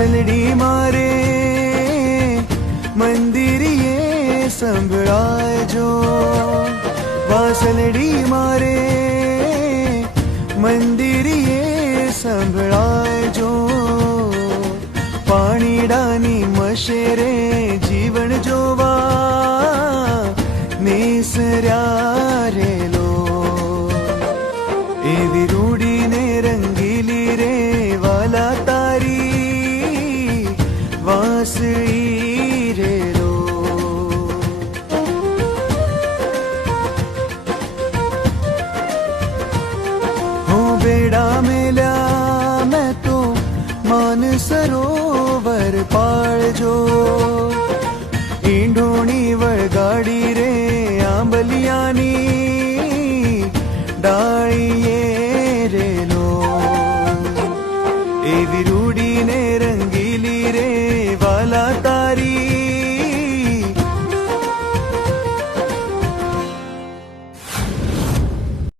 વાસલડી મારે મંદિરીએ સંભળાયજો, વાસલડી મારે મંદિરીએ સંભળાયજો, પાણીડાની મશેરે જીવન જોવા નેસર્યા રેલો, એવી રૂડીને રંગીલી રે વાલા તારી વાંસળી રેલો. હું બેડા મેલ્યા મેં તો માન સરોવર પાળજો, ઈંઢોણી વળગાડી